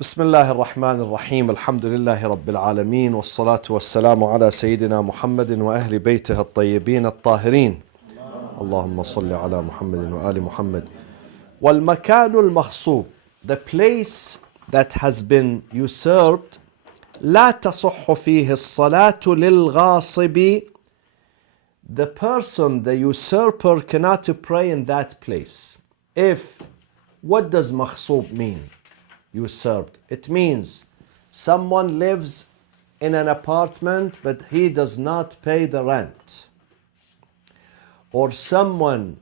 بسم الله الرحمن الرحيم الحمد لله رب العالمين والصلاة والسلام على سيدنا محمد وأهل بيته الطيبين الطاهرين اللهم صل على محمد وآل محمد. والمكان المغصوب, the place that has been usurped, لا تصح فيه الصلاة للغاصب. The person, the usurper, cannot pray in that place. What does مغصوب mean? Usurped. It means someone lives in an apartment but he does not pay the rent. Or someone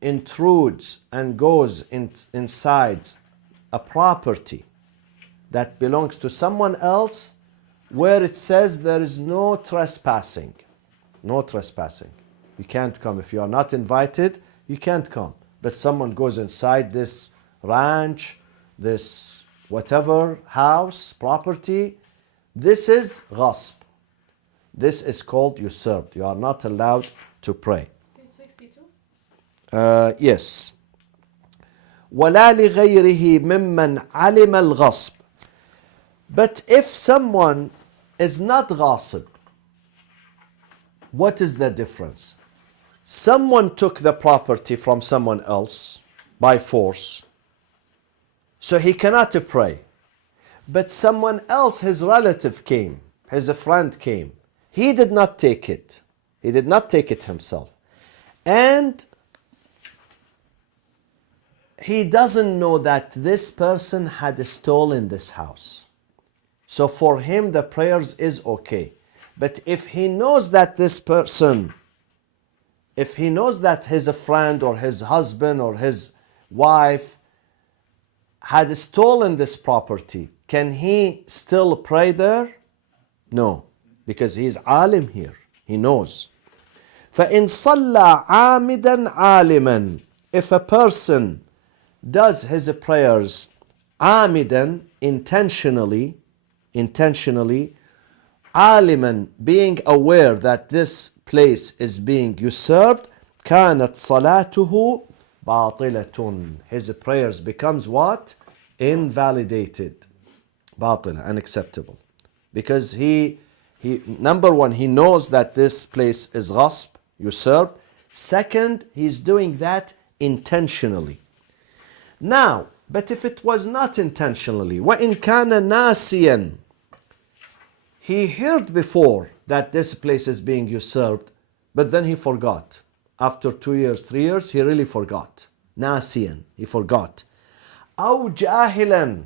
intrudes and goes inside a property that belongs to someone else where it says there is no trespassing. No trespassing. You can't come. If you are not invited, you can't come. But someone goes inside this ranch, this whatever house, property, this is غصب. This is called usurped. You are not allowed to pray. 62? Yes. ولا لغيره ممن علم الغصب. But if someone is not غاصب, what is the difference? Someone took the property from someone else by force, so he cannot pray. But someone else, his relative came, his friend came. He did not take it. He did not take it himself. And he doesn't know that this person had stolen this house. So for him the prayers is okay. But if he knows that this person, if he knows that his friend or his husband or his wife had stolen this property, can he still pray there? No, because he is alim here. He knows. فَإِنْ صَلَّى عَامِدًا عَالِمًا. If a person does his prayers عَامِدًا, intentionally, عَالِمًا, being aware that this place is being usurped, كَانَتْ صَلَاتُهُ باطلة. His prayers becomes what? Invalidated. باطلة, unacceptable. Because he number one, he knows that this place is غصب, usurped. Second, he's doing that intentionally. Now, but if it was not intentionally, وَإِنْ كَانَ نَاسِيًا, he heard before that this place is being usurped, but then he forgot. After 2 years, 3 years, he really forgot. Nasiyan, he forgot. أو جاهلا,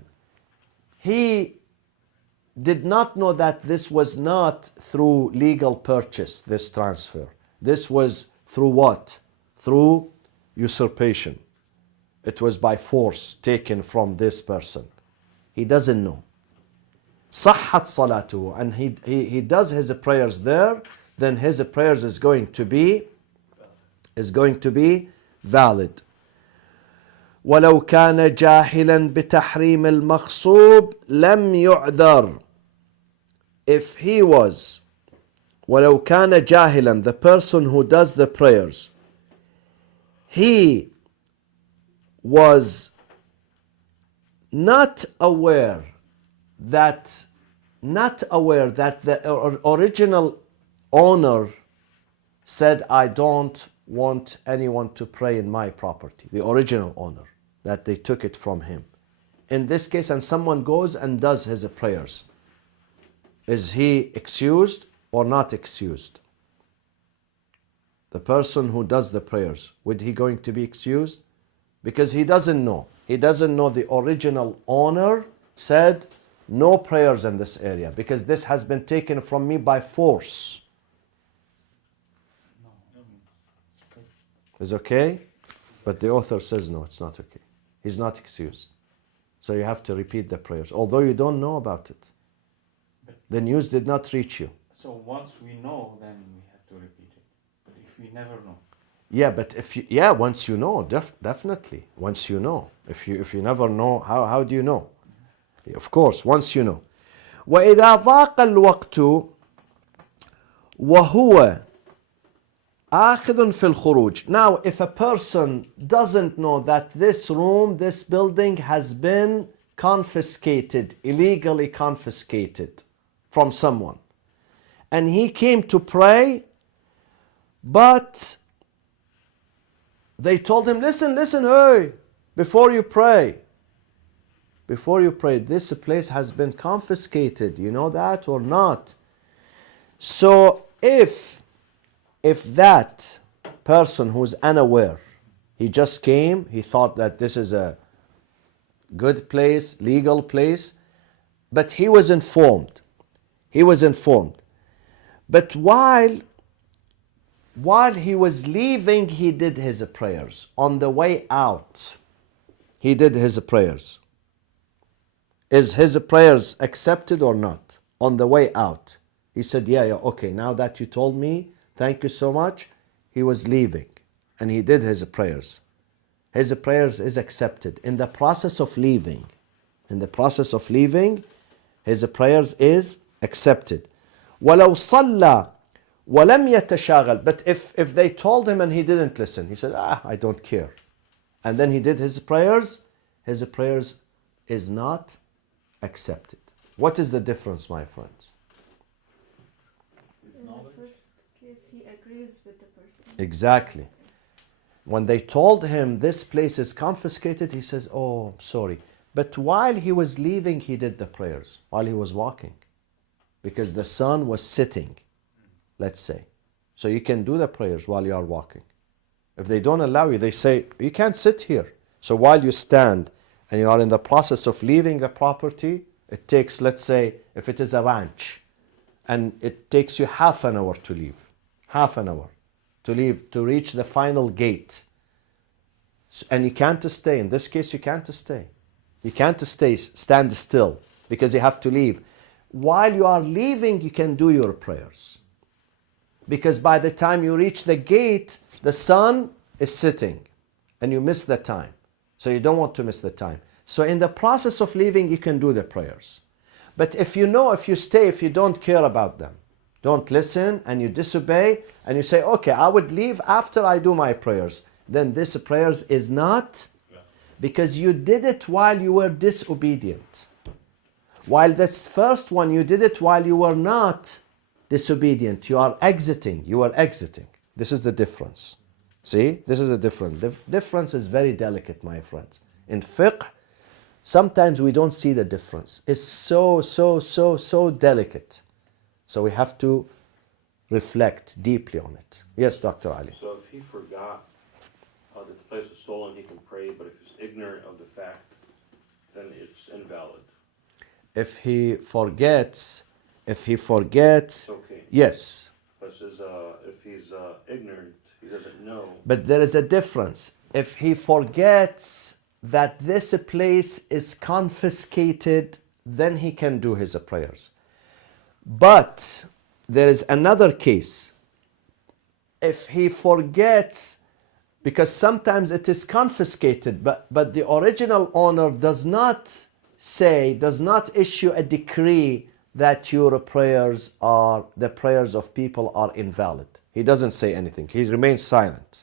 he did not know that this was not through legal purchase, this transfer. This was through what? Through usurpation. It was by force taken from this person. He doesn't know. صحت صلاته, and he does his prayers there, then his prayers is going to be valid. ولو كان جاهلا بتحريم المغصوب لم يعذر. If he was, ولو كان جاهلا, the person who does the prayers, he was not aware that the original owner said, I don't want anyone to pray in my property. The original owner, that they took it from him. In this case, and someone goes and does his prayers, is he excused or not excused? The person who does the prayers, would he going to be excused? Because he doesn't know. He doesn't know the original owner said, no prayers in this area, because this has been taken from me by force. Is okay? But the author says no, it's not okay. He's not excused. So you have to repeat the prayers, although you don't know about it. The news did not reach you. So once we know, then we have to repeat it. But if we never know. Yeah, but once you know, definitely. Once you know. If you never know, how do you know? Of course, once you know. وإذا ضاق الوقت وهو آخذ في الخروج. Now, if a person doesn't know that this room, this building has been confiscated, illegally confiscated from someone. And he came to pray, but they told him, listen, hey, before you pray, this place has been confiscated. You know that or not? So if that person who's unaware, he just came, he thought that this is a good place, legal place, but he was informed. But while he was leaving, he did his prayers. On the way out, he did his prayers. Is his prayers accepted or not? On the way out, he said, yeah, okay, now that you told me, thank you so much. He was leaving and he did his prayers. His prayers is accepted. In the process of leaving, his prayers is accepted. وَلَوْ صَلَّى وَلَمْ يَتَشَاغَلْ. But if they told him and he didn't listen, he said, I don't care. And then he did his prayers is not accepted. What is the difference, my friends? In the first case, he agrees with the person. Exactly. When they told him this place is confiscated, he says, oh, sorry. But while he was leaving, he did the prayers, while he was walking. Because the sun was sitting, let's say. So you can do the prayers while you are walking. If they don't allow you, they say, you can't sit here. So while you stand and you are in the process of leaving the property, it takes, let's say, if it is a ranch, and it takes you half an hour to leave. To reach the final gate. And you can't stay. In this case, you can't stay. You can't stay, stand still, because you have to leave. While you are leaving, you can do your prayers. Because by the time you reach the gate, the sun is sitting and you miss the time. So you don't want to miss the time. So in the process of leaving, you can do the prayers. But if you stay, if you don't care about them, don't listen and you disobey and you say, okay, I would leave after I do my prayers, then this prayers is not, because you did it while you were disobedient. While this first one, you did it while you were not disobedient. You are exiting. This is the difference. See, this is the difference. The difference is very delicate, my friends. In fiqh, sometimes we don't see the difference. It's so delicate. So we have to reflect deeply on it. Yes, Dr. Ali. So if he forgot that the place was stolen, he can pray, but if he's ignorant of the fact, then it's invalid. If he forgets, Okay. yes. But it says if he's ignorant, he doesn't know. But there is a difference. If he forgets that this place is confiscated, then he can do his prayers. But there is another case. If he forgets, because sometimes it is confiscated, but the original owner does not issue a decree that your prayers are, the prayers of people are invalid. He doesn't say anything. He remains silent.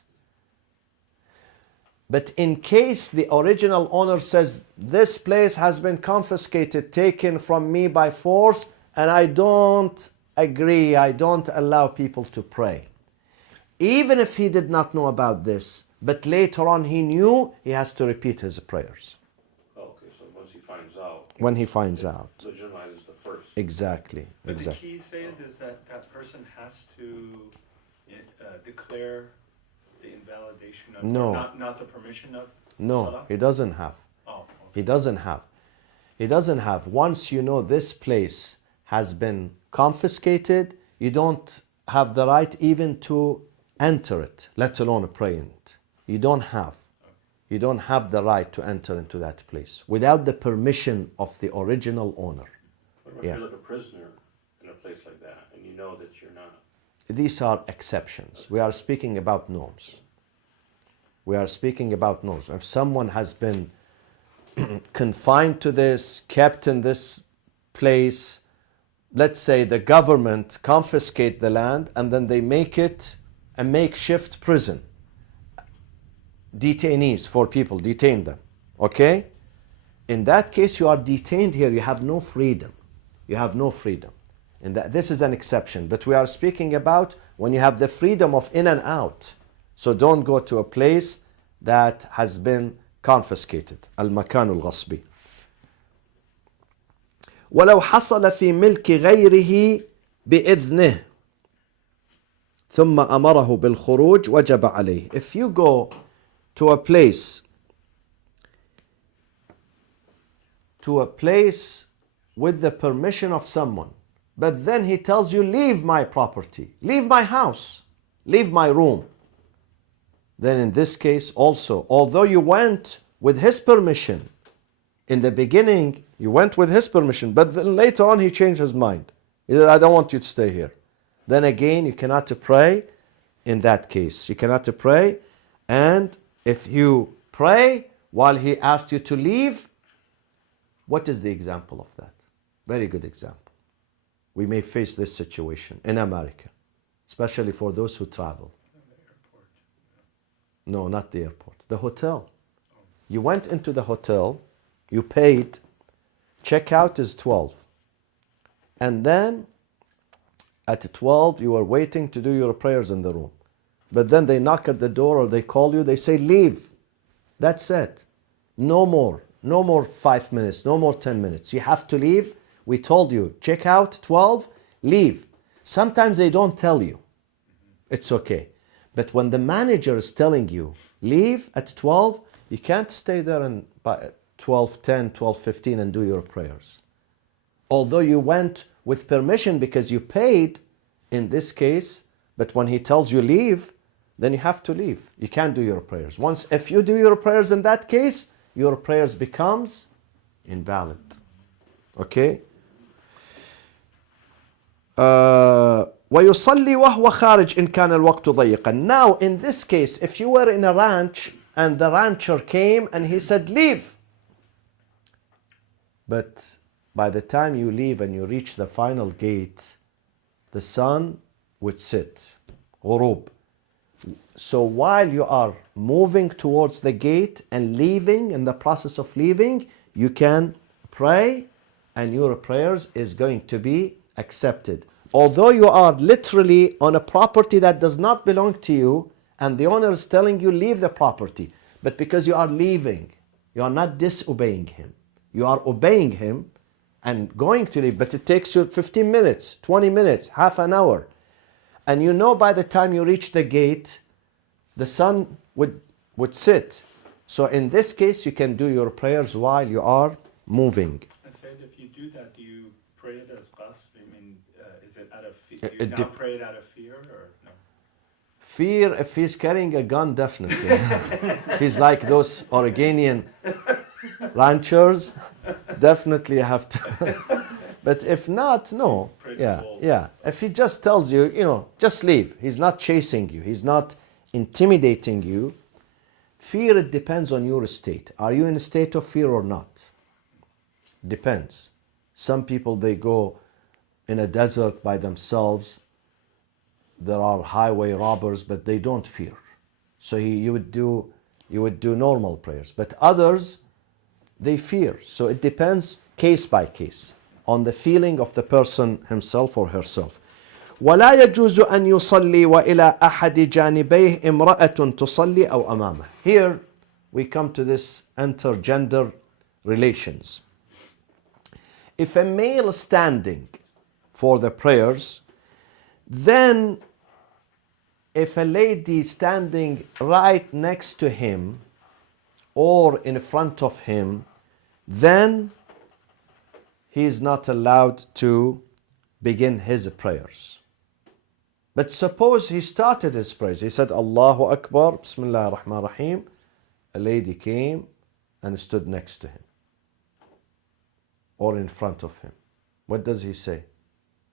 But in case the original owner says, this place has been confiscated, taken from me by force, and I don't agree, I don't allow people to pray. Even if he did not know about this, but later on he knew, he has to repeat his prayers. Okay, so once he finds out. When he finds out. Legitimizes the first. Exactly. But the key saying is that that person has to declare the invalidation of, No. not the permission of No, Salah? he doesn't have. Oh, okay. He doesn't have. Once you know this place has been confiscated, you don't have the right even to enter it, let alone pray in it. You don't have the right to enter into that place without the permission of the original owner. What about if Yeah. you're like a prisoner in a place like that, and you know that you're not? These are exceptions. We are speaking about norms. If someone has been confined to this, kept in this place, let's say the government confiscate the land and then they make it a makeshift prison. Detainees for people, detain them. Okay? In that case, you are detained here. You have no freedom. You have no freedom. And this is an exception. But we are speaking about when you have the freedom of in and out. So don't go to a place that has been confiscated. المكان الغصبي. ولو حصل في ملك غيره بإذنه ثم أمره بالخروج وجب عليه. If you go to a place with the permission of someone, but then he tells you, leave my property, leave my house, leave my room, then in this case also, although you went with his permission, in the beginning you went with his permission, but then later on he changed his mind. He said, I don't want you to stay here. Then again, you cannot pray in that case. You cannot pray. And if you pray while he asked you to leave, what is the example of that? Very good example. We may face this situation in America, especially for those who travel. No, not the airport. The hotel. You went into the hotel, you paid, checkout is 12. And then at 12, you are waiting to do your prayers in the room. But then they knock at the door or they call you, they say, leave. That's it. No more. No more 5 minutes, no more 10 minutes. You have to leave. We told you, check out 12, leave. Sometimes they don't tell you. It's okay. But when the manager is telling you, leave at 12, you can't stay there and by 12:10, 12:15 and do your prayers. Although you went with permission because you paid in this case, but when he tells you leave, then you have to leave. You can't do your prayers. Once, if you do your prayers in that case, your prayers becomes invalid. Okay? ويصلي وهو خارج إن كان الوقت ضيقا. Now, in this case, if you were in a ranch and the rancher came and he said, leave. But by the time you leave and you reach the final gate, the sun would set. غروب. So while you are moving towards the gate and leaving, in the process of leaving, you can pray and your prayers is going to be accepted. Although you are literally on a property that does not belong to you and the owner is telling you leave the property, but because you are leaving, you are not disobeying him. You are obeying him and going to leave, but it takes you 15 minutes, 20 minutes, half an hour. And you know by the time you reach the gate, the sun would set. So in this case, you can do your prayers while you are moving. I said, if you do that, do you pray it as qasd? I mean, is it out of fear? It Do you now pray it out of fear or no? Fear, if he's carrying a gun, definitely. If he's like those Oregonian ranchers, definitely you have to. But if not, no. Yeah. If he just tells you, just leave. He's not chasing you. He's not intimidating you. Fear, it depends on your state. Are you in a state of fear or not? Depends. Some people, they go in a desert by themselves. There are highway robbers, but they don't fear. So you would do normal prayers. But others, they fear. So it depends case by case on the feeling of the person himself or herself. ولا يجوز أن يصلي وإلى أحد جانبيه امرأة تصلي أو أمامه. Here we come to this intergender relations. If a male is standing for the prayers, then if a lady standing right next to him or in front of him, then he is not allowed to begin his prayers. But suppose he started his prayers. He said, Allahu Akbar, Bismillah ar-Rahman ar-Rahim. A lady came and stood next to him or in front of him. What does he say?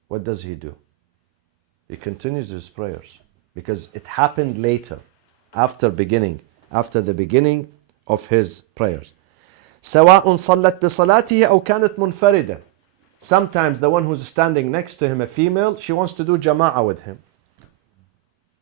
What does he do? He continues his prayers because it happened later, after the beginning of his prayers. سواء صلت بصلاته أو كانت منفردة. Sometimes the one who's standing next to him, a female, she wants to do jama'ah with him.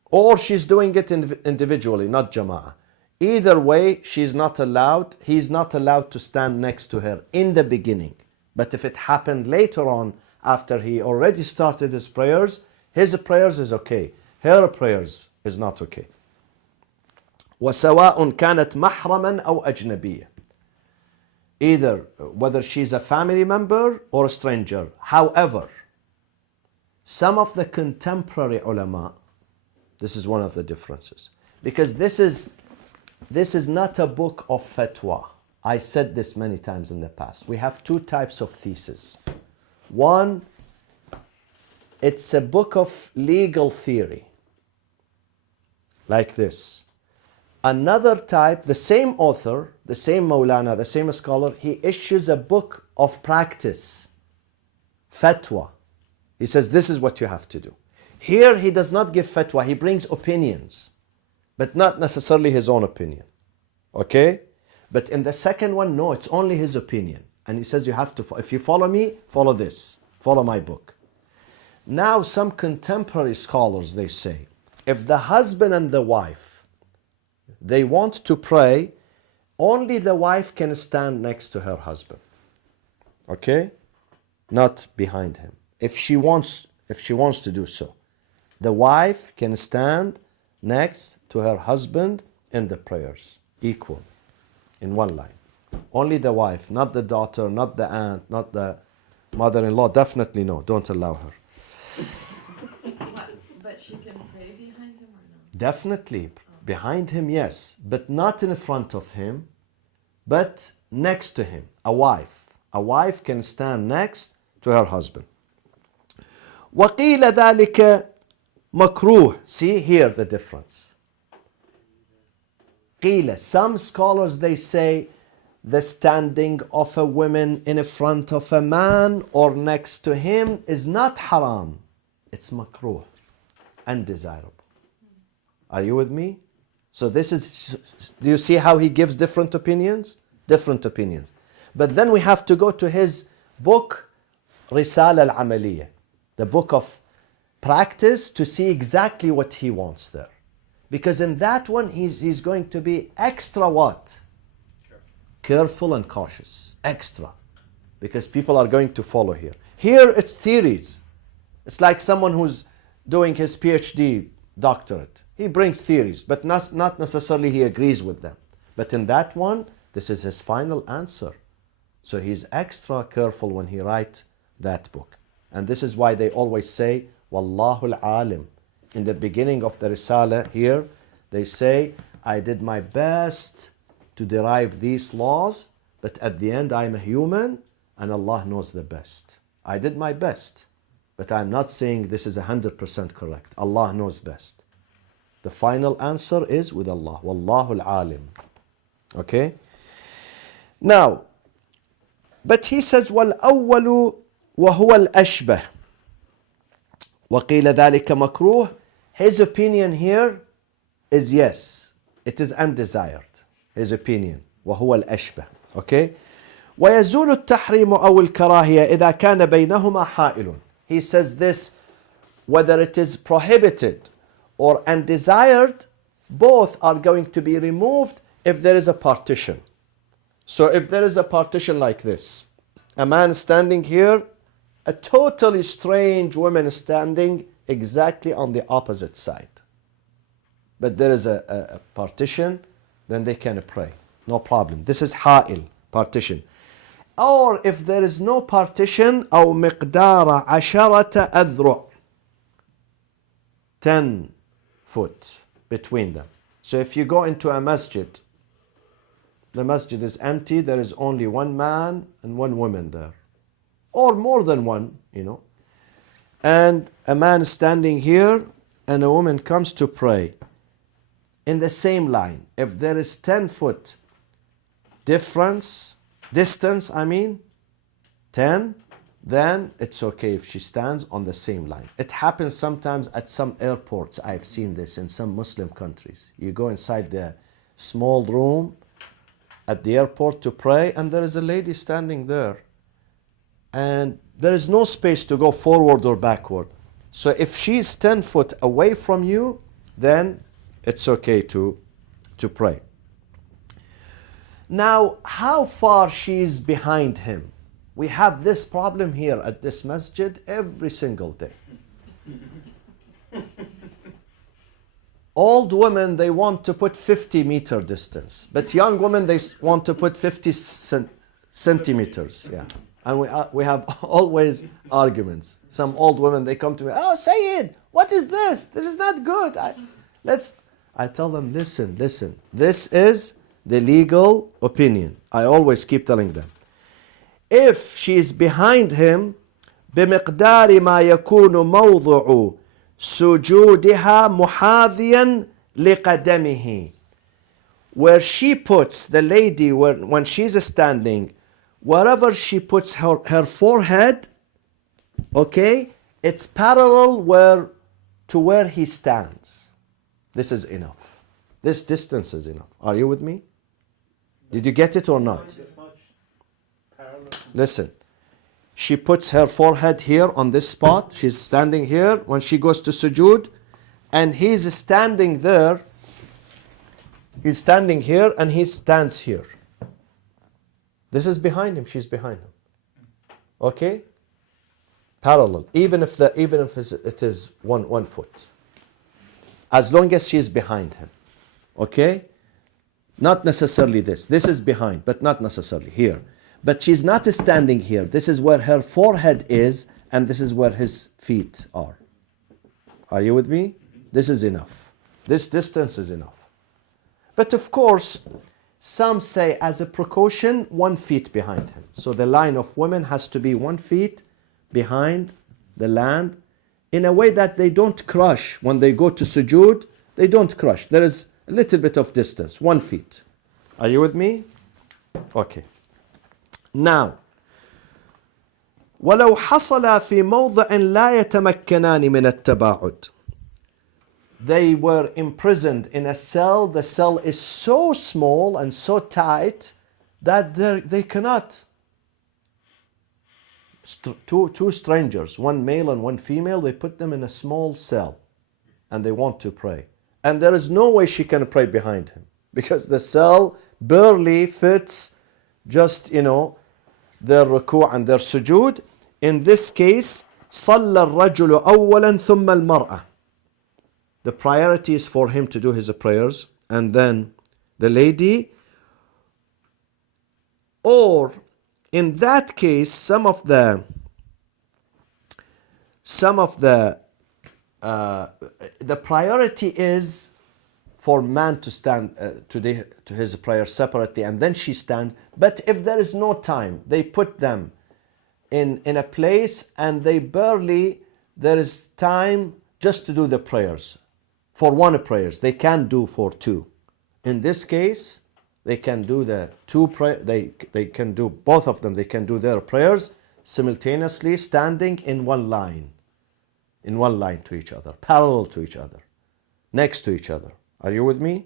Or she's doing it individually, not jama'ah. Either way, he's not allowed to stand next to her in the beginning. But if it happened later on, after he already started his prayers is okay. Her prayers is not okay. وسواء كانت محرما أو أجنبية. Either whether she's a family member or a stranger. However, some of the contemporary ulama, this is one of the differences, because this is not a book of fatwa. I said this many times in the past. We have two types of thesis. One, it's a book of legal theory, like this. Another type, the same author, the same Maulana, the same scholar, he issues a book of practice, fatwa. He says, this is what you have to do. Here, he does not give fatwa, he brings opinions, but not necessarily his own opinion. Okay? But in the second one, no, it's only his opinion. And he says, you have to, if you follow me, follow this, follow my book. Now, some contemporary scholars, they say, if the husband and the wife, they want to pray, only the wife can stand next to her husband. Okay? Not behind him. If she wants to do so. The wife can stand next to her husband in the prayers, equal, in one line. Only the wife, not the daughter, not the aunt, not the mother-in-law. Definitely no, don't allow her. But she can pray behind him or no? Definitely. Behind him, yes, but not in front of him, but next to him. A wife. A wife can stand next to her husband. وَقِيلَ ذَلِكَ مَكْرُوهٌ. See here the difference. قِيلَ. Some scholars, they say the standing of a woman in front of a man or next to him is not haram. It's makruh, undesirable. Are you with me? So this is, do you see how he gives different opinions? Different opinions. But then we have to go to his book, Risala al-Amaliyah, the book of practice, to see exactly what he wants there. Because in that one, he's going to be extra what? Careful and cautious. Extra. Because people are going to follow here. Here it's theories. It's like someone who's doing his PhD doctorate. He brings theories, but not necessarily he agrees with them. But in that one, this is his final answer. So he's extra careful when he writes that book. And this is why they always say, Wallahu al-alim. In the beginning of the Risala here, they say, I did my best to derive these laws, but at the end I'm a human and Allah knows the best. I did my best, but I'm not saying this is 100% correct. Allah knows best. The final answer is with Allah. Wallahu al-alim. Okay? Now, but he says, وَالْأَوَّلُ وَهُوَ الْأَشْبَهِ وَقِيلَ ذَلِكَ مَكْرُوهٌ. His opinion here is yes, it is undesired. His opinion. وَهُوَ الْأَشْبَهِ. Okay? وَيَزُولُ التَّحْرِيمُ أَوْ الْكَرَاهِيَةِ إِذَا كَانَ بَيْنَهُمَا حَائِلٌ. He says this, whether it is prohibited or undesired, both are going to be removed if there is a partition. So if there is a partition like this, a man standing here, a totally strange woman standing exactly on the opposite side. But there is a partition, then they can pray. No problem. This is ha'il, partition. Or if there is no partition, أو مقدار عشرة أذرع, 10 foot between them. So if you go into a masjid, the masjid is empty, there is only one man and one woman there. Or more than one, you know. And a man is standing here and a woman comes to pray. In the same line, if there is 10 foot distance, 10, then it's okay if she stands on the same line. It happens sometimes at some airports. I've seen this in some Muslim countries. You go inside the small room at the airport to pray, and there is a lady standing there. And there is no space to go forward or backward. So if she's 10 foot away from you, then it's okay to pray. Now, how far she's behind him? We have this problem here at this masjid every single day. Old women, they want to put 50-meter distance. But young women, they want to put 50 centimeters. Yeah. And we have always arguments. Some old women, they come to me, oh, Sayyid, what is this? This is not good. I tell them, listen. This is the legal opinion. I always keep telling them. If she is behind him, بمقدار ما يكون موضع سجودها محاذيا لقدمه. Where she puts, the lady, when she's standing, wherever she puts her forehead, okay, it's parallel to where he stands. This is enough. This distance is enough. Are you with me? Did you get it or not? Listen. She puts her forehead here on this spot. She's standing here when she goes to sujood. And he's standing there. He's standing here and he stands here. This is behind him. She's behind him. Okay? Parallel. Even if it is one foot. As long as she is behind him. Okay? Not necessarily this. This is behind, but not necessarily here. But she's not standing here. This is where her forehead is, and this is where his feet are. Are you with me? This is enough. This distance is enough. But of course, some say as a precaution, 1 foot behind him. So the line of women has to be 1 foot behind the land in a way that they don't crush. When they go to sujood, they don't crush. There is a little bit of distance, 1 foot. Are you with me? Okay. Now, ولو حصل في موضع لا يتمكنان من التباعد. They were imprisoned in a cell. The cell is so small and so tight that they cannot. Two strangers, one male and one female, they put them in a small cell and they want to pray. And there is no way she can pray behind him because the cell barely fits just, their ruku' and their sujood. In this case, صلى الرجل أولا ثم المرأة. The priority is for him to do his prayers and then the lady. Or in that case, some of the priority is for man to stand to his prayer separately and then she stands. But if there is no time, they put them in a place and there is time just to do the prayers. For one prayers, they can do for two. In this case, they can do the two they can do both of them. They can do their prayers simultaneously, standing in one line to each other, parallel to each other, next to each other. Are you with me?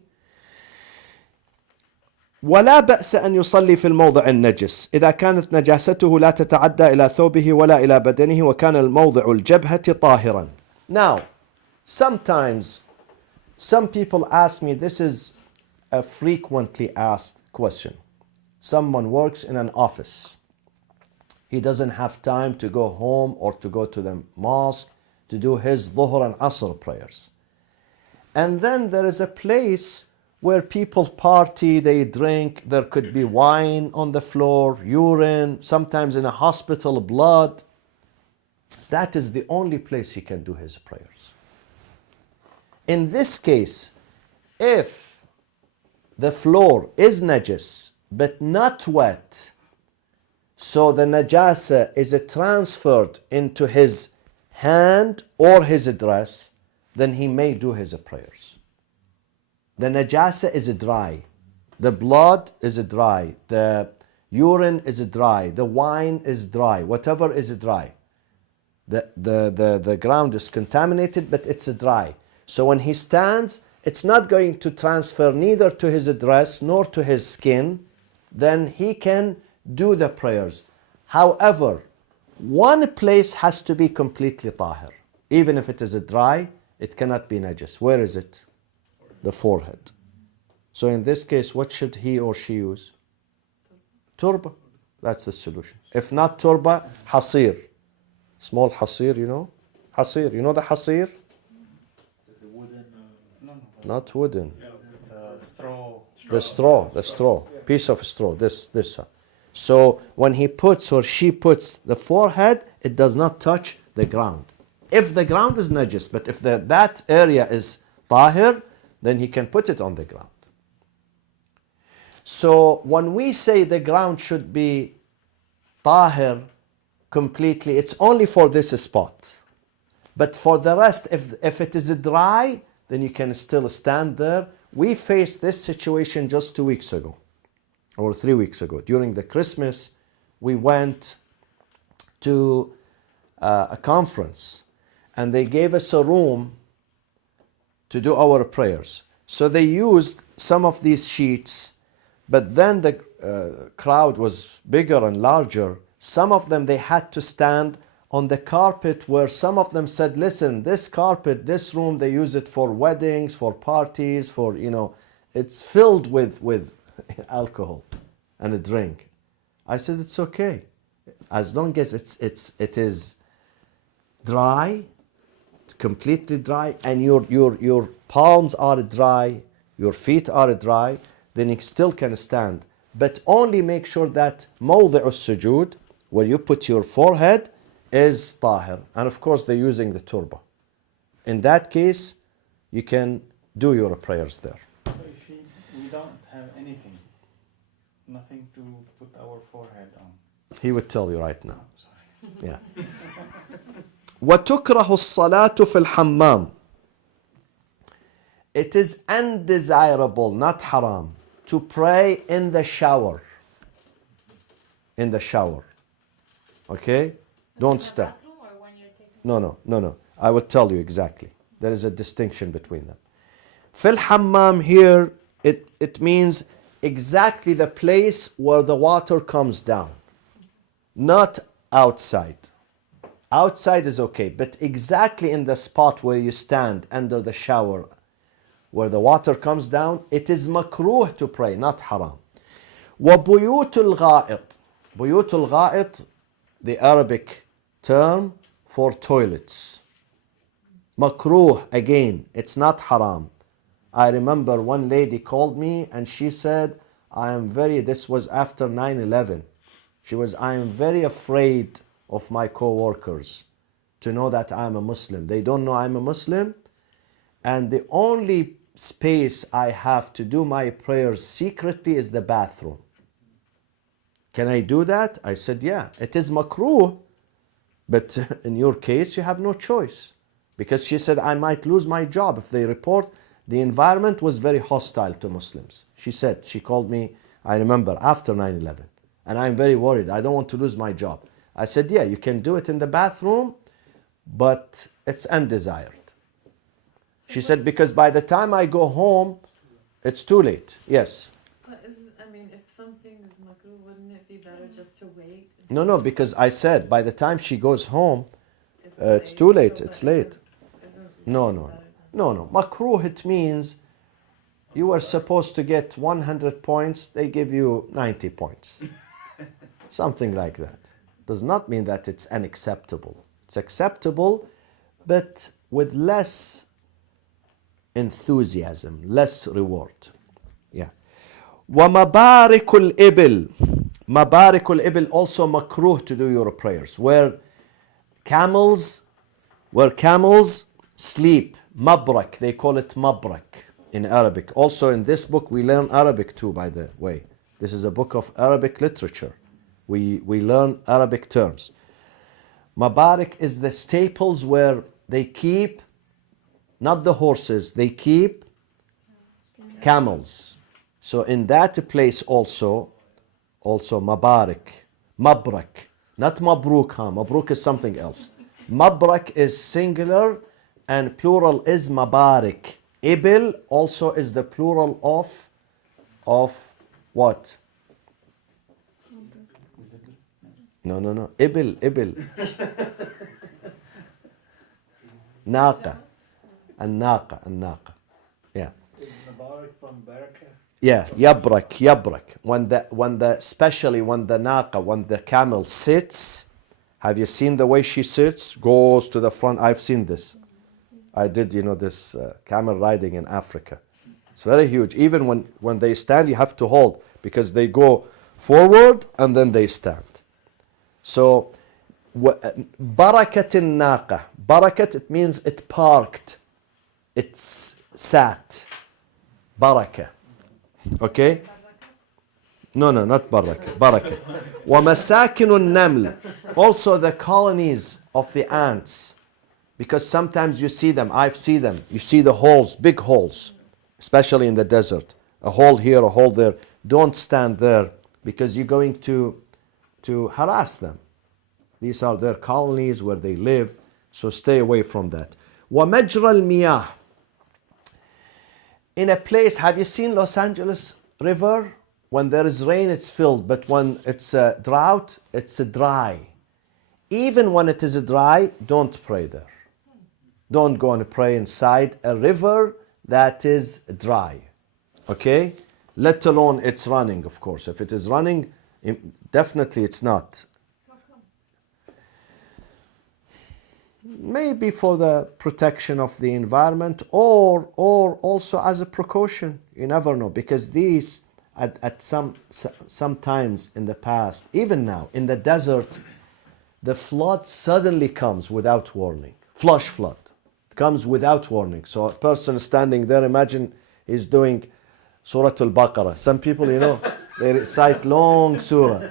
ولا بأس أن يصلي في الموضع النجس إذا كانت نجاسته لا تتعدى إلى ثوبه ولا إلى بدنه وكان الموضع الجبهة طاهرا. Now, sometimes some people ask me, this is a frequently asked question. Someone works in an office. He doesn't have time to go home or to go to the mosque to do his Dhuhr and Asr prayers. And then there is a place where people party, they drink, there could be wine on the floor, urine, sometimes in a hospital, blood. That is the only place he can do his prayers. In this case, if the floor is najis but not wet, so the najasa is transferred into his hand or his dress, then he may do his prayers. The najasa is dry, the blood is dry, the urine is dry, the wine is dry, whatever is dry. The ground is contaminated, but it's dry. So when he stands, it's not going to transfer neither to his dress nor to his skin. Then he can do the prayers. However, one place has to be completely tahir. Even if it is dry, it cannot be najis. Where is it? The forehead. So in this case, what should he or she use? Turba. That's the solution. If not turba, hasir. Small hasir, you know? Hasir. You know the hasir? No, no. Not wooden. Straw. The straw. Piece of straw. This. So when he puts or she puts the forehead, it does not touch the ground. If the ground is najis, but if that area is tahir, then he can put it on the ground. So when we say the ground should be tahir completely, it's only for this spot. But for the rest, if it is dry, then you can still stand there. We faced this situation just 2 weeks ago, or 3 weeks ago. During the Christmas, we went to a conference, and they gave us a room to do our prayers. So they used some of these sheets, but then the crowd was bigger and larger. Some of them, they had to stand on the carpet, where some of them said, listen, this carpet, this room, they use it for weddings, for parties, for, you know, it's filled with alcohol and a drink. I said, it's okay. As long as it is dry, completely dry, and your palms are dry, your feet are dry, then you still can stand. But only make sure that mawdi' al-sujud, where you put your forehead, is tahir. And of course they're using the turba. In that case, you can do your prayers there. So if we don't have anything, nothing to put our forehead on. He would tell you right now. Sorry. Yeah. وَتُكْرَهُ الصَّلَاةُ فِي الْحَمَّامِ. It is undesirable, not haram, to pray in the shower. In the shower. Okay? Don't stand. No. I will tell you exactly. There is a distinction between them. Fil hammam here, it means exactly the place where the water comes down. Not outside. Outside is okay, but exactly in the spot where you stand under the shower, where the water comes down, it is makruh to pray, not haram. وَبُيُوتُ الْغَائِطِ. بُيُوتُ الْغَائِطِ, the Arabic term for toilets. Makruh, again, it's not haram. I remember one lady called me and she said, this was after 9/11. I am very afraid of my co-workers to know that I'm a Muslim. They don't know I'm a Muslim, and the only space I have to do my prayers secretly is the bathroom. Can I do that? I said, yeah. It is makruh, but in your case, you have no choice. Because she said, I might lose my job if they report. The environment was very hostile to Muslims. She called me, I remember, after 9/11. And I'm very worried. I don't want to lose my job. I said, yeah, you can do it in the bathroom, but it's undesired. She said, because by the time I go home, it's too late. Yes. If something is makruh, wouldn't it be better just to wait? No, because I said by the time she goes home, it's too late. It's late. No. Makruh, it means you were supposed to get 100 points, they give you 90 points. Something like that. Does not mean that it's unacceptable. It's acceptable, but with less enthusiasm, less reward. Yeah. وَمَبَارِكُ الْإِبِلِ. مَبَارِكُ الْإِبِلِ, also makruh to do your prayers. Where camels sleep. Mabrak, they call it mabrak in Arabic. Also in this book we learn Arabic too, by the way. This is a book of Arabic literature. We learn Arabic terms. Mabarik is the stables where they keep, not the horses, they keep camels. So in that place also Mabarik, Mabrak, not Mabruk. Mabruk is something else. Mabrak is singular and plural is Mabarik. Ibil also is the plural of what? No. Ibil. Naqa. An-naqa. Yeah. Is Mubarak from Barakah? Yeah, yabrak. Especially when the naqa, when the camel sits, have you seen the way she sits? Goes to the front. I've seen this. I did, this camel riding in Africa. It's very huge. Even when they stand, you have to hold because they go forward and then they stand. So, barakat naqa. Barakat, it means it parked. It's sat. Barakah. Okay? No, not baraka. Baraka. وَمَسَاكِنُ النَّمْلِ. Also the colonies of the ants. Because sometimes you see them, I've seen them. You see the holes, big holes, especially in the desert. A hole here, a hole there. Don't stand there because you're going to harass them. These are their colonies where they live, so stay away from that. وَمَجْرَى الْمِيَاهِ. In a place, have you seen Los Angeles River? When there is rain, it's filled, but when it's a drought, it's dry. Even when it is dry, don't pray there. Don't go and pray inside a river that is dry. Okay? Let alone it's running, of course. If it is running, definitely it's not. Maybe for the protection of the environment or also as a precaution. You never know, because these at some times in the past, even now in the desert, the flood suddenly comes without warning. Flash flood. It comes without warning. So a person standing there, imagine he's doing Surah Al-Baqarah. Some people, they recite long surah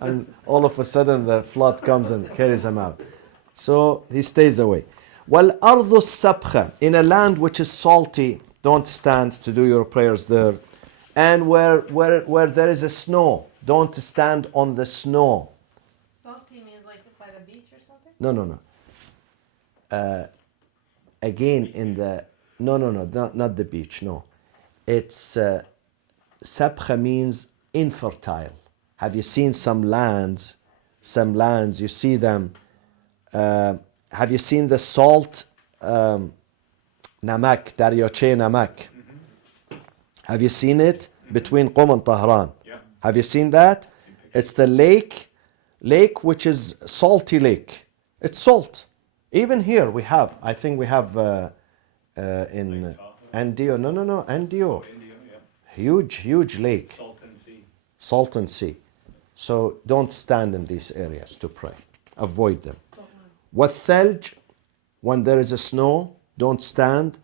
and all of a sudden the flood comes and carries them out. So he stays away. وَالْأَرْضُ السَّبْخَ. In a land which is salty, don't stand to do your prayers there. And where there is a snow, don't stand on the snow. Salty means like by the beach or something? No. Again, not the beach, no. It's, sabkha means infertile. Have you seen some lands, you see them, have you seen the salt, namak, Daryoche namak? Have you seen it between Qom and Tehran? Yeah. Have you seen that? It's the lake which is salty lake. It's salt. Even here I think we have in Andio. No, Andio. India, yeah. Huge lake. Salton Sea. So don't stand in these areas to pray. Avoid them. وَالثَّلْجِ. When there is a snow, don't stand.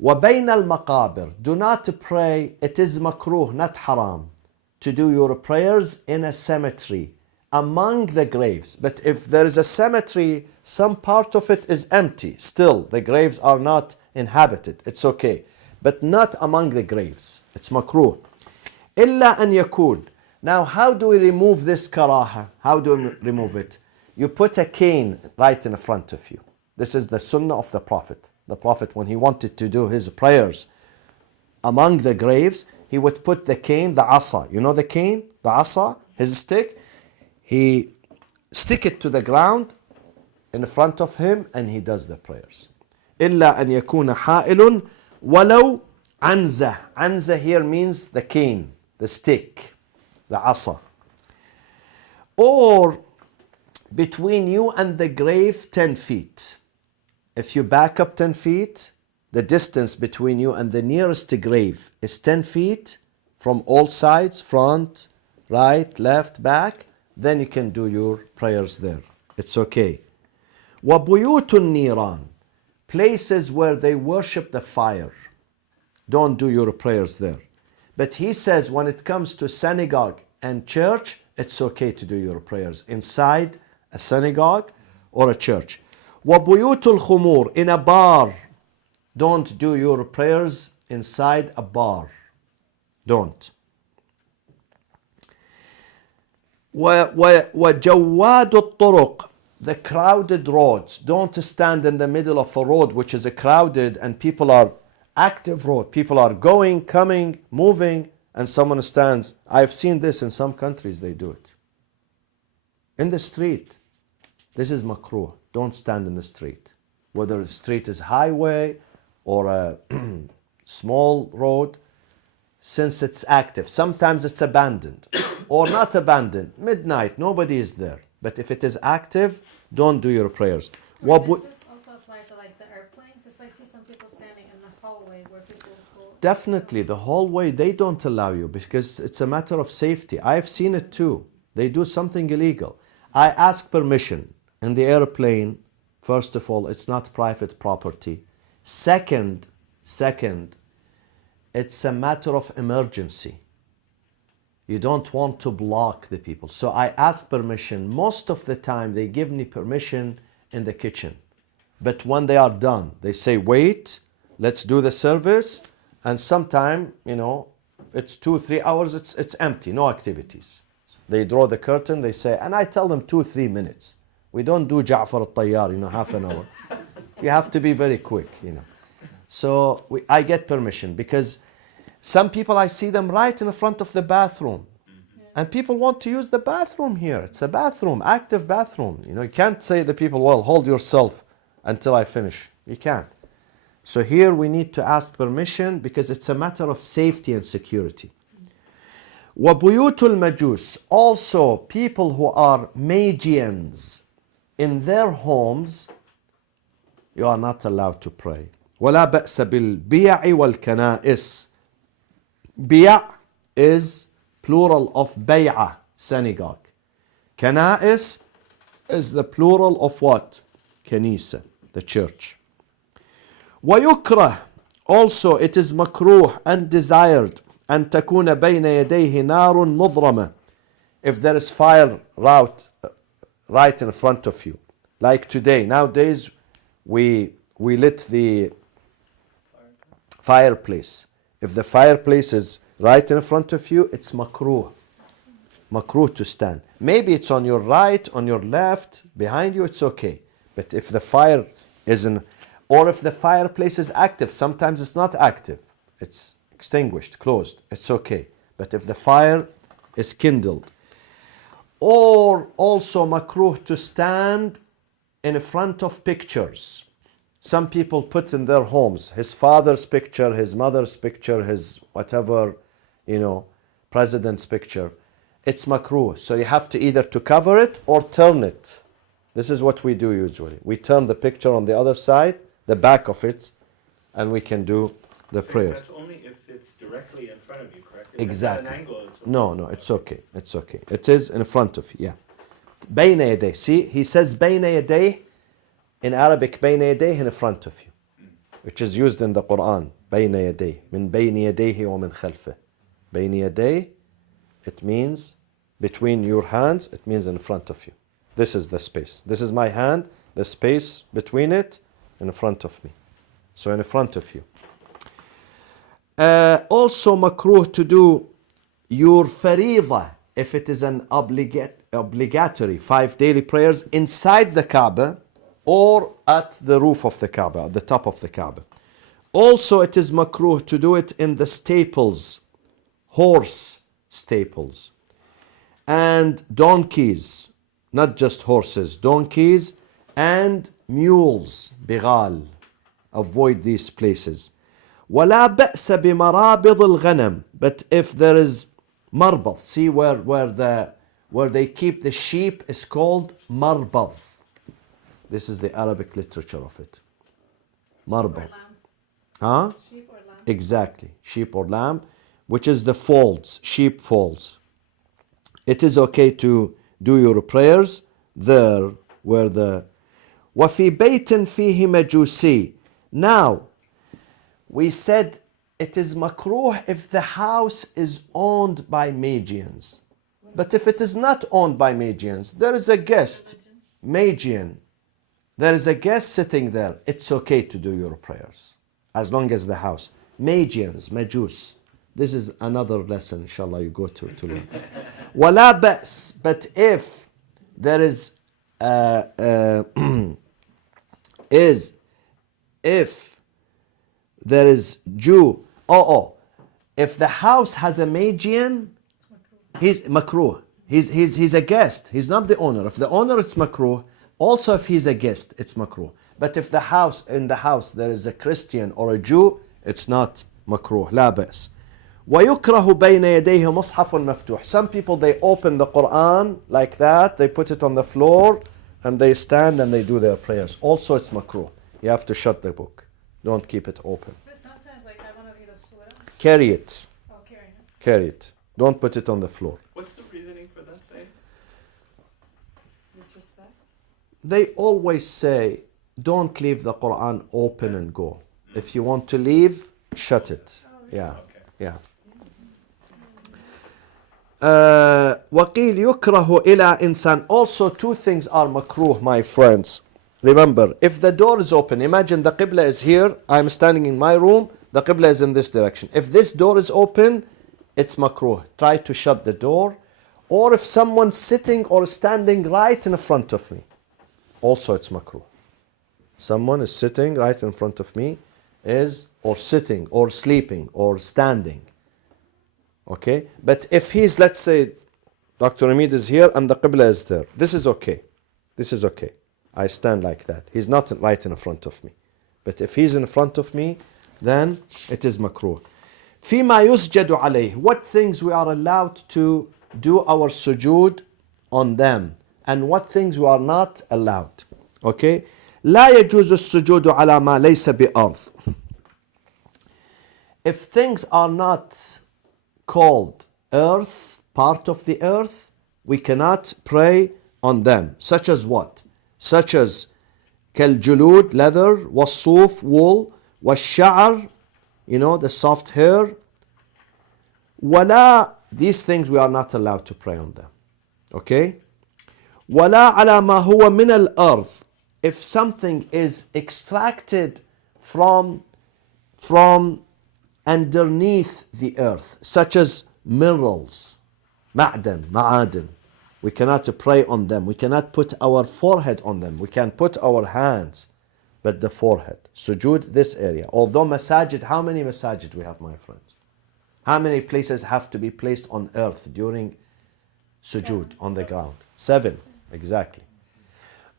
وَبَيْنَ الْمَقَابِرِ. Do not pray. It is makruh, not haram, to do your prayers in a cemetery, among the graves. But if there is a cemetery, some part of it is empty. Still, the graves are not inhabited. It's okay. But not among the graves. It's makruh. إِلَّا أَن يَكُونَ. Now, how do we remove this karaha? How do we remove it? You put a cane right in front of you. This is the sunnah of the Prophet. The Prophet, when he wanted to do his prayers among the graves, he would put the cane, the asa. You know the cane? The asa, his stick. He stick it to the ground in front of him and he does the prayers. إِلَّا أَن يَكُونَ حَائِلٌ وَلَوْ عَنْزَةٌ. Anza here means the cane, the stick, the asa. Or between you and the grave 10 feet. If you back up 10 feet, the distance between you and the nearest grave is 10 feet from all sides, front, right, left, back, then you can do your prayers there. It's okay. وَبُيُوتُ النِّيرَانِ. Places where they worship the fire. Don't do your prayers there. But he says when it comes to synagogue and church, it's okay to do your prayers inside a synagogue or a church. وَبُيُوتُ الْخُمُورِ. In a bar. Don't do your prayers inside a bar. Don't. وَجَوَّادُ الطُّرُقِ. The crowded roads. Don't stand in the middle of a road which is a crowded and people are active road. People are going, coming, moving, and someone stands. I've seen this in some countries, they do it. In the street. This is makruh. Don't stand in the street. Whether the street is highway or a small road, since it's active. Sometimes it's abandoned or not abandoned. Midnight, nobody is there. But if it is active, don't do your prayers. Does this also apply to like the airplane? Because I see some people standing in the hallway where people go. Definitely, the hallway, they don't allow you because it's a matter of safety. I've seen it too. They do something illegal. I ask permission in the airplane. First of all, it's not private property. Second, it's a matter of emergency. You don't want to block the people. So I ask permission. Most of the time, they give me permission in the kitchen. But when they are done, they say, wait, let's do the service. And sometime, it's 2-3 hours, it's empty, no activities. They draw the curtain, they say, and I tell them 2-3 minutes. We don't do Ja'far al-Tayyar, half an hour. You have to be very quick, So I get permission because some people, I see them right in the front of the bathroom. And people want to use the bathroom here. It's a bathroom, active bathroom. You can't say to the people, well, hold yourself until I finish. You can't. So here we need to ask permission because it's a matter of safety and security. وَبُيُوتُ الْمَجُوسِ. Also, people who are Magians in their homes, you are not allowed to pray. وَلَا بَأْسَ بِالْبِيَعِ وَالْكَنَائِسِ. Biya' is plural of bay'ah, synagogue. Kana'is is the plural of what? Kanisa, the church. ويكره, also it is makruh and desired أن تكون بين يديه نار مضرمة, if there is fire right in front of you. Like today, nowadays we lit the fireplace. If the fireplace is right in front of you, it's makruh. Makruh to stand. Maybe it's on your right, on your left, behind you, it's okay. But if the fire isn't, or if the fireplace is active, sometimes it's not active. It's extinguished, closed, it's okay. But if the fire is kindled, or also makruh to stand in front of pictures. Some people put in their homes his father's picture, his mother's picture, his whatever, president's picture. It's makruh. So you have to either to cover it or turn it. This is what we do usually. We turn the picture on the other side, the back of it, and we can do the prayers. That's only if it's directly in front of you, correct? If Exactly. It's at an angle, it's okay. No, it's okay. It's okay. It is in front of you, yeah. بين يديه. See, he says بين يديه. In Arabic, بين يديه, in front of you, which is used in the Quran. بين يديه, من بين يديه ومن خلفه. بين يديه, it means between your hands, it means in front of you. This is the space. This is my hand, the space between it, in front of me. So in front of you. Also makruh to do your fariḍah, if it is an obligatory 5 daily prayers inside the Kaaba, or at the roof of the Kaaba, at the top of the Kaaba. Also, it is makruh to do it in the stables, horse stables, and donkeys, not just horses, donkeys and mules, bighal. Avoid these places. وَلَا بَأْسَ بِمَرَابِضِ الْغَنَمِ. But if there is marbad, see where they keep the sheep is called marbad. This is the Arabic literature of it. Marbad. Huh? Sheep or lamb. Exactly. Sheep or lamb, which is the folds, sheep folds. It is okay to do your prayers there where the وَفِي بَيْتٍ فِيهِ مَجُوسِي. Now, we said it is makruh if the house is owned by Magians. But if it is not owned by Magians, there is a guest, Magian. There is a guest sitting there. It's okay to do your prayers. As long as the house. Magians, Majus. This is another lesson, inshallah, you go to learn. وَلَا بَأْس. But if there is if there is Jew, if the house has a Magian, he's makruh. He's a guest. He's not the owner. If the owner, it's makruh. Also, if he's a guest, it's makruh. But if in the house there is a Christian or a Jew, it's not makruh. لا بأس. ويكره بين يديه مصحف مفتوح. Some people, they open the Quran like that, they put it on the floor and they stand and they do their prayers. Also it's makruh. You have to shut the book. Don't keep it open. But sometimes, like, I want to read a surah. Carry it. Oh, carrying it. Carry it. Don't put it on the floor. What's the reasoning for that saying? Disrespect. They always say, don't leave the Quran open and go. If you want to leave, shut it. Yeah, Okay. yeah. وقيل يكره إلى إنسان. Also, two things are makruh, my friends. Remember, if the door is open, imagine the Qibla is here, I'm standing in my room, the Qibla is in this direction. If this door is open, it's makruh. Try to shut the door. Or if someone's sitting or standing right in front of me, also it's makruh. Someone is sitting right in front of me, or sitting, or sleeping, or standing. Okay? But if he's, let's say, Dr. Hamid is here and the Qibla is there, this is okay. This is okay. I stand like that. He's not right in front of me. But if he's in front of me, then it is makruh. فيما يسجد عليه. What things we are allowed to do our sujood on them, and what things we are not allowed. Okay? لا يجوز السجود على ما ليس بأرض. If things are not called earth, part of the earth, we cannot pray on them. Such as what? Such as كالجلود, leather, والصوف, wool, والشعر, the soft hair. ولا, these things we are not allowed to pray on them. Okay? ولا على ما هو من الأرض. If something is extracted from underneath the earth, such as minerals, ma'aden, we cannot pray on them. We cannot put our forehead on them. We can put our hands, but the forehead. Sujood, this area. Although masajid, how many masajid we have, my friends? How many places have to be placed on earth during sujood, on the ground? 7, exactly.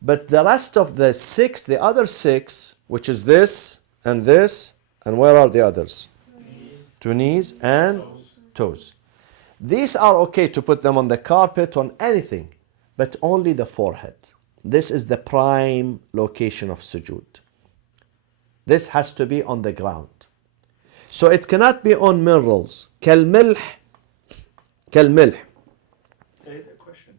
But the rest of the 6, the other 6, which is this, and where are the others? Two knees and toes. These are okay to put them on the carpet, on anything, but only the forehead. This is the prime location of sujood. This has to be on the ground. So it cannot be on minerals. كالملح. Say that question.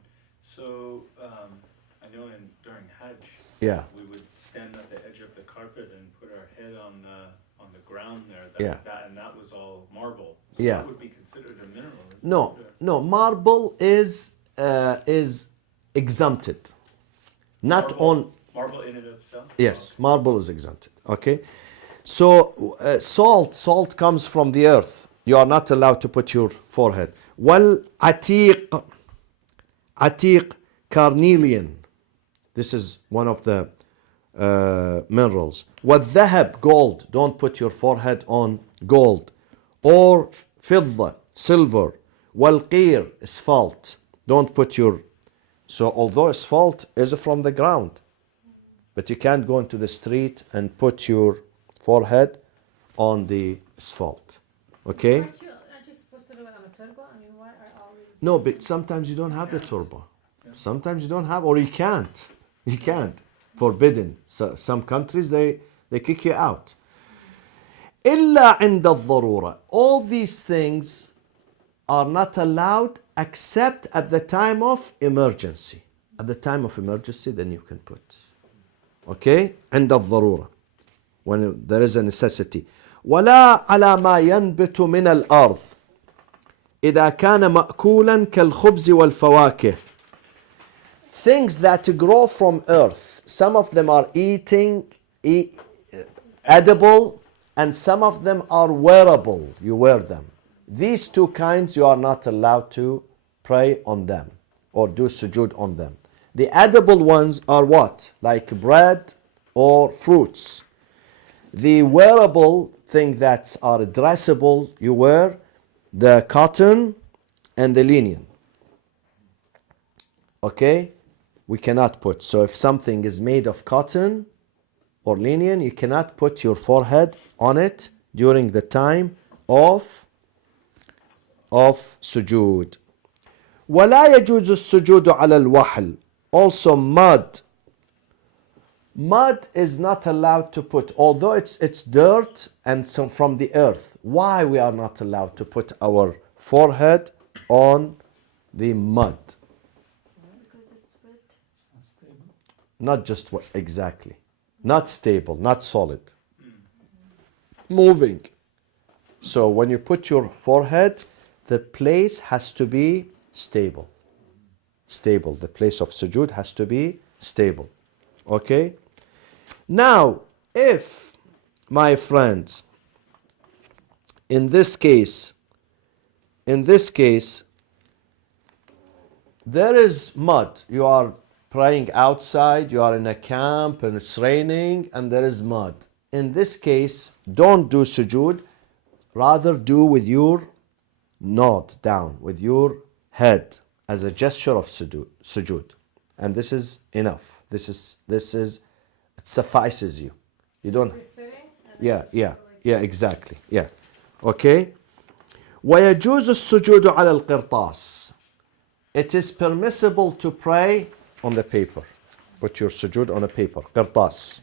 So, I know during Hajj, Yeah. we would stand at the edge of the carpet and put our head on the ground there. Yeah. And that was all marble. So Yeah. that would be considered a mineral. isn't No, it? no. Marble is exempted. Not on. Marble in and of itself? Yes, marble is exempted. Okay, so salt comes from the earth. You are not allowed to put your forehead. Wal atiq carnelian. This is one of the minerals. Wal dhahab, gold. Don't put your forehead on gold. Or fidda, silver. Wal qir, asphalt. Don't put your. So although asphalt is from the ground, but you can't go into the street and put your forehead on the asphalt. Okay? Aren't you supposed to do it on a turbo? I mean, why are all these? No, but sometimes you don't have the turbo. Sometimes you don't have, or you can't. You can't. Forbidden. So some countries, they kick you out. إلا عند الضرورة. All these things are not allowed except at the time of emergency. At the time of emergency, then you can put. Okay? عند الضرورة. When there is a necessity. ولا على ما ينبت من الأرض إذا كان مأكولا كالخبز والفواكه. Things that grow from earth. Some of them are edible, and some of them are wearable. You wear them. These two kinds you are not allowed to pray on them or do sujood on them. The edible ones are what? Like bread or fruits. The wearable thing that are dressable, you wear the cotton and the linen. Okay? We cannot put. So if something is made of cotton or linen, you cannot put your forehead on it during the time of of sujood. ولا يجوز السجود على الوحل. Also mud. Mud is not allowed to put, although it's dirt and some from the earth. Why we are not allowed to put our forehead on the mud? Because it's wet. It's not stable. Not just what exactly. Not stable, not solid. Moving. So when you put your forehead, the place has to be stable. Stable. The place of sujood has to be stable. Okay? Now, if, my friends, in this case, there is mud. You are praying outside, you are in a camp and it's raining and there is mud. In this case, don't do sujood. Rather do with your nod down, with your head as a gesture of sujood. And this is enough. This is it suffices you. You don't. We're sitting. And Yeah, exactly. Yeah. Okay. ويجوز السجود على القرطاس. It is permissible to pray on the paper. Put your sujood on a paper. قرطاس.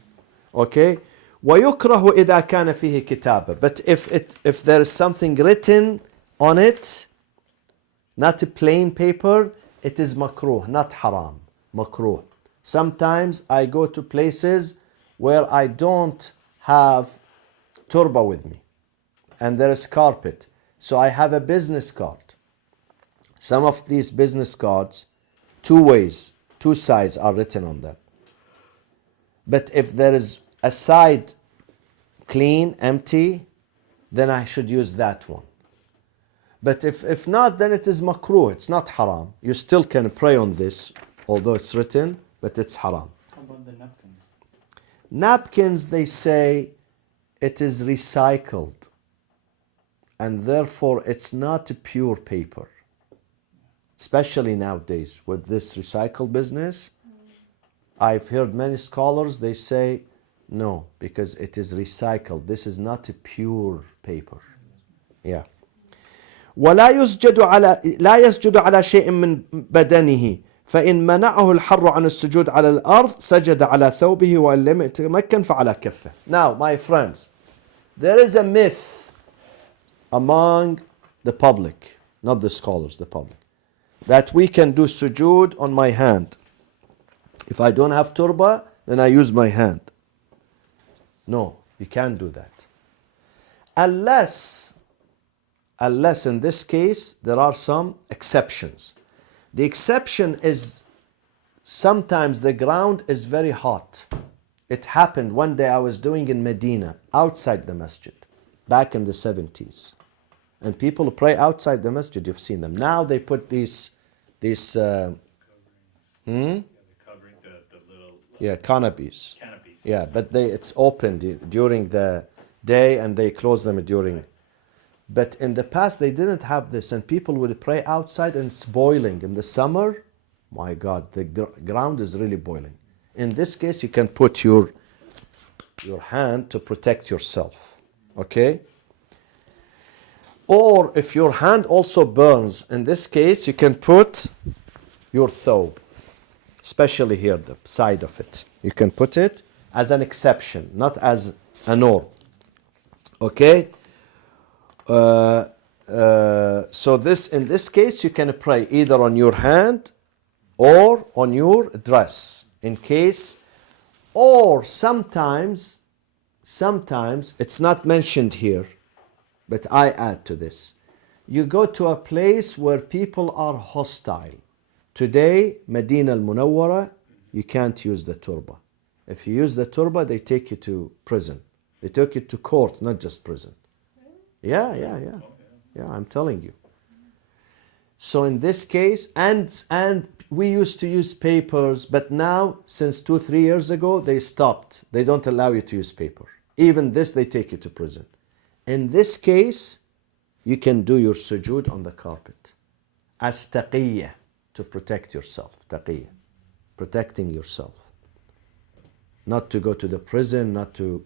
Okay. ويكره إذا كان فيه كتابة. But if there is something written on it, not a plain paper, it is makruh, not haram. Makruh. Sometimes I go to places where I don't have turba with me and there is carpet. So I have a business card. Some of these business cards, two sides are written on them. But if there is a side clean, empty, then I should use that one. But if not, then it is makruh, it's not haram. You still can pray on this, although it's written, but it's haram. How about the napkins? Napkins, they say, it is recycled. And therefore, it's not a pure paper. Especially nowadays, with this recycle business. I've heard many scholars, they say, no, because it is recycled. This is not a pure paper. Yeah. ولا يسجد على لا يسجد على شيء من بدنه فإن منعه الحر عن السجود على الأرض سجد على ثوبه وإن لم يتمكن فعلى كفه. Now, my friends, there is a myth among the public, not the scholars, the public, that we can do sujood on my hand. If I don't have turba, then I use my hand. No, you can't do that. Unless in this case, there are some exceptions. The exception is sometimes the ground is very hot. It happened one day I was doing in Medina, outside the masjid, back in the 70s. And people pray outside the masjid, you've seen them. Now they put these Covering the little canopies. canopies. Yeah, but it's opened during the day and they close them during. But in the past they didn't have this and people would pray outside and it's boiling. In the summer, my God, the ground is really boiling. In this case, you can put your hand to protect yourself. Okay? Or if your hand also burns, in this case, you can put your thobe, especially here, the side of it. You can put it as an exception, not as a norm. Okay? So in this case, you can pray either on your hand or on your dress. In case, or sometimes, it's not mentioned here, but I add to this. You go to a place where people are hostile. Today, Medina al-Munawwara, you can't use the turba. If you use the turba, they take you to prison. They take you to court, not just prison. Yeah, I'm telling you. So in this case, and we used to use papers, but now, since 2-3 years ago, they stopped. They don't allow you to use paper. Even this, they take you to prison. In this case, you can do your sujood on the carpet. As taqiyya, to protect yourself. Taqiyya, protecting yourself. Not to go to the prison, not to,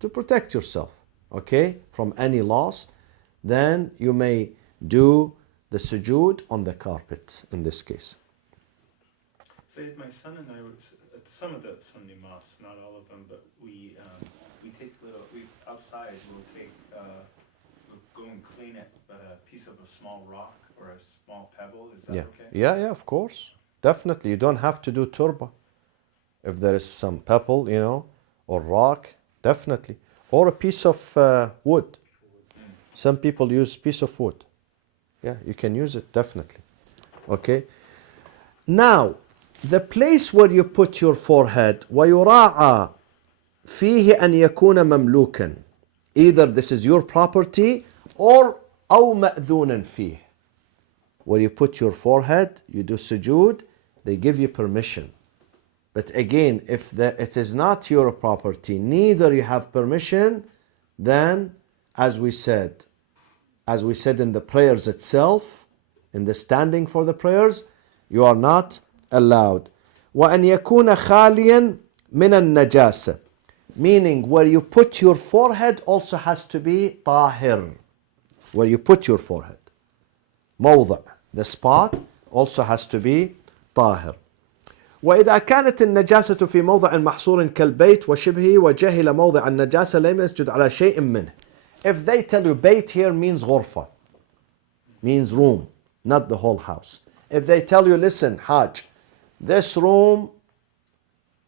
to protect yourself. Okay, from any loss, then you may do the sujood on the carpet in this case. Say, my son and I were at some of the Sunni mosques, not all of them, but we take outside, we'll go and clean it, but a piece of a small rock or a small pebble, is that okay? Yeah, of course. Definitely. You don't have to do turba. If there is some pebble, or rock, definitely. Or a piece of wood. Some people use piece of wood. Yeah, you can use it, definitely. Okay? Now, the place where you put your forehead, وَيُرَاعَى فِيهِ أَنْ يَكُونَ مَمْلُوكًا. Either this is your property or أَوْ مَأْذُونًا فِيهِ. Where you put your forehead, you do sujood, they give you permission. But again, if it is not your property, neither you have permission, then as we said in the prayers itself, in the standing for the prayers, you are not allowed. وَأَنْ يَكُونَ خَالِيًا مِنَ النَّجَاسَةِ. Meaning where you put your forehead also has to be طاهر. Where you put your forehead. موضع, the spot, also has to be طاهر. وإذا كانت النجاسة في موضع محصور كالبيت وشبهه وجهل موضع النجاسة لم يسجد على شيء منه. If they tell you bait here means غرفة, means room, not the whole house. If they tell you, listen, Hajj, this room,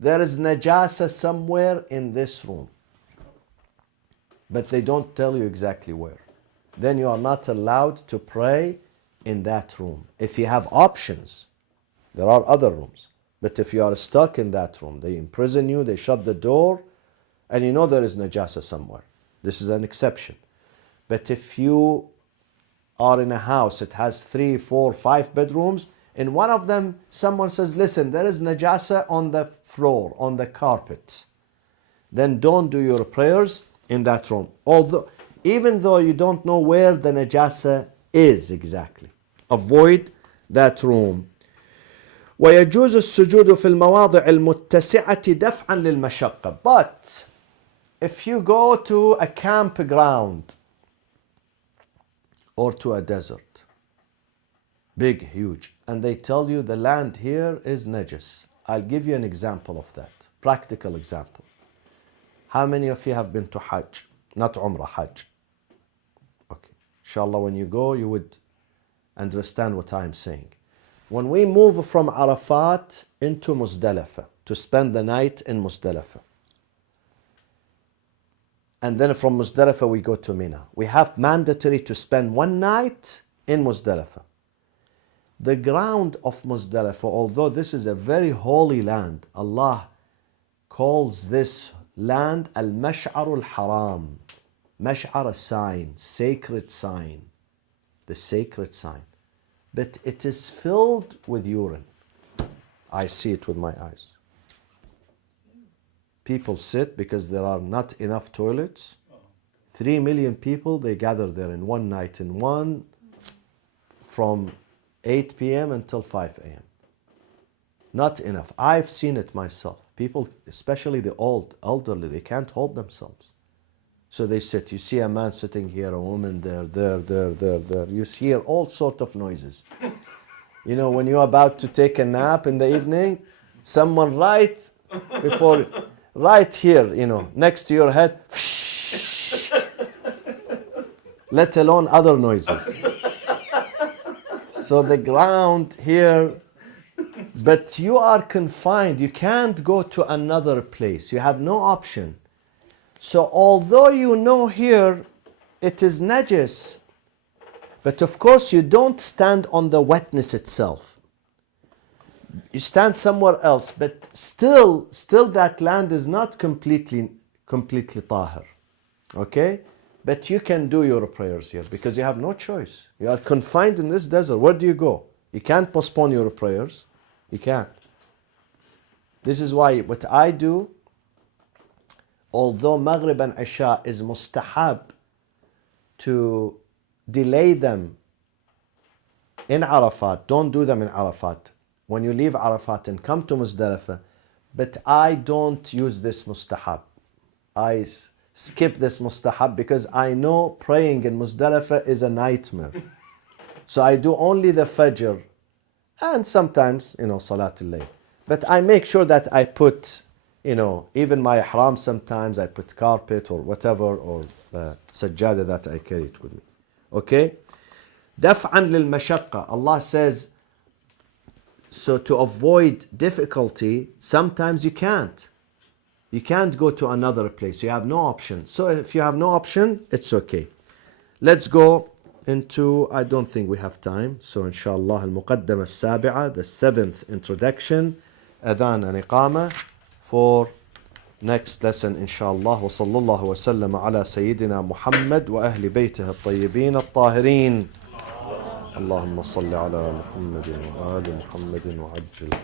there is najasa somewhere in this room, but they don't tell you exactly where, then you are not allowed to pray in that room. If you have options, there are other rooms. But if you are stuck in that room, they imprison you, they shut the door, and you know there is najasa somewhere. This is an exception. But if you are in a house, it has 3, 4, 5 bedrooms, in one of them, someone says, listen, there is najasa on the floor, on the carpet. Then don't do your prayers in that room. Even though you don't know where the najasa is exactly. Avoid that room. ويجوز السجود في المواضع المتسعة دفعا للمشقة. But if you go to a campground or to a desert, big, huge, and they tell you the land here is najis. I'll give you an example of that, practical example. How many of you have been to Hajj? Not Umrah, Hajj. Okay. Inshallah, when you go, you would understand what I'm saying. When we move from Arafat into Muzdalifah to spend the night in Muzdalifah, and then from Muzdalifah we go to Mina, we have mandatory to spend one night in Muzdalifah. The ground of Muzdalifah, although this is a very holy land, Allah calls this land Al-Mash'ar al-Haram. Mash'ar, a sign, sacred sign, the sacred sign. But it is filled with urine. I see it with my eyes. People sit because there are not enough toilets. 3 million people, they gather there in one night, in one, from 8 p.m. until 5 a.m. Not enough. I've seen it myself. People, especially the elderly, they can't hold themselves. So they sit. You see a man sitting here, a woman there. You hear all sorts of noises. You know, when you're about to take a nap in the evening, someone right here, you know, next to your head, let alone other noises. So the ground here, but you are confined. You can't go to another place. You have no option. So although you know here it is najis, but of course you don't stand on the wetness itself. You stand somewhere else, but still that land is not completely tahir. Okay? But you can do your prayers here because you have no choice. You are confined in this desert. Where do you go? You can't postpone your prayers. You can't. This is why what I do, although Maghrib and Isha is mustahab to delay them in Arafat, don't do them in Arafat. When you leave Arafat and come to Muzdalifah, but I don't use this mustahab. I skip this mustahab because I know praying in Muzdalifah is a nightmare. So I do only the Fajr and sometimes, Salatul Layl. But I make sure that I put, even my ihram sometimes I put carpet or whatever, or sajjada that I carry it with me. Okay? Daf'an lil mashaqqa. Allah says, so to avoid difficulty, sometimes you can't. You can't go to another place. You have no option. So if you have no option, it's okay. Let's go into, I don't think we have time. So inshallah, al-muqaddama al-sabi'a, the 7th introduction, adhan and iqama, for next lesson inshallah. Wa sallallahu wa sallam ala sayyidina Muhammad wa ahli baytihi at-tayyibin at-tahirin. اللهم صل على محمد وآل محمد وعجل